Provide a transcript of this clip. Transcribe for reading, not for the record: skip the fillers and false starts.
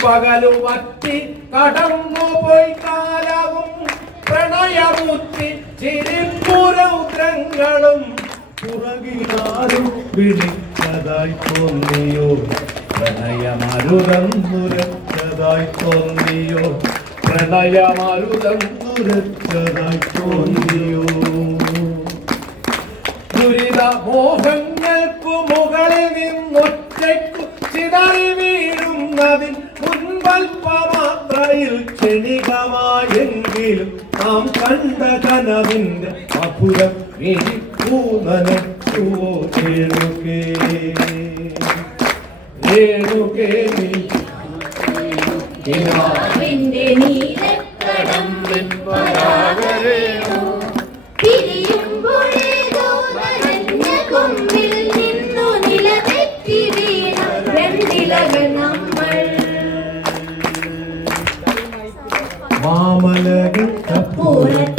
പകലു വറ്റി കടന്നുപോയി കാലവും പ്രണയമുറ്റി ചിരിപ്പുരൗദ്രങ്ങളും പുറകിലാരും വിളിച്ചതായി തോന്നിയോ പ്രണയമരുതം നുരച്ചതായി തോന്നിയോ പ്രണയമരുതം നുരച്ചതായി തോന്നിയോ ദുരിത മോഹങ്ങൾക്കു മുകളിൽ നിന്നൊറ്റയ്ക്കു ചിതറി വീഴുന്നതിൽ മുൻപൽപ്പമാത്രയിൽ ക്ഷണികമായെങ്കിലും നാം കണ്ട കനവിന്റെ മധുരം വിഴിപ്പൂനനച്ചുവോ കേളുകേ കേളുകേ കിനാവിന്റെ നീലക്കടമ്പിൻ പരാഗരേണു പിരിയുമ്പോഴേതോ നനഞ്ഞ കൊമ്പിൽ നിന്നു നിലതെറ്റി വീണ രണ്ടിലകൾ നമ്മൾ മാമലകൾ കപ്പൂരത്തിൽ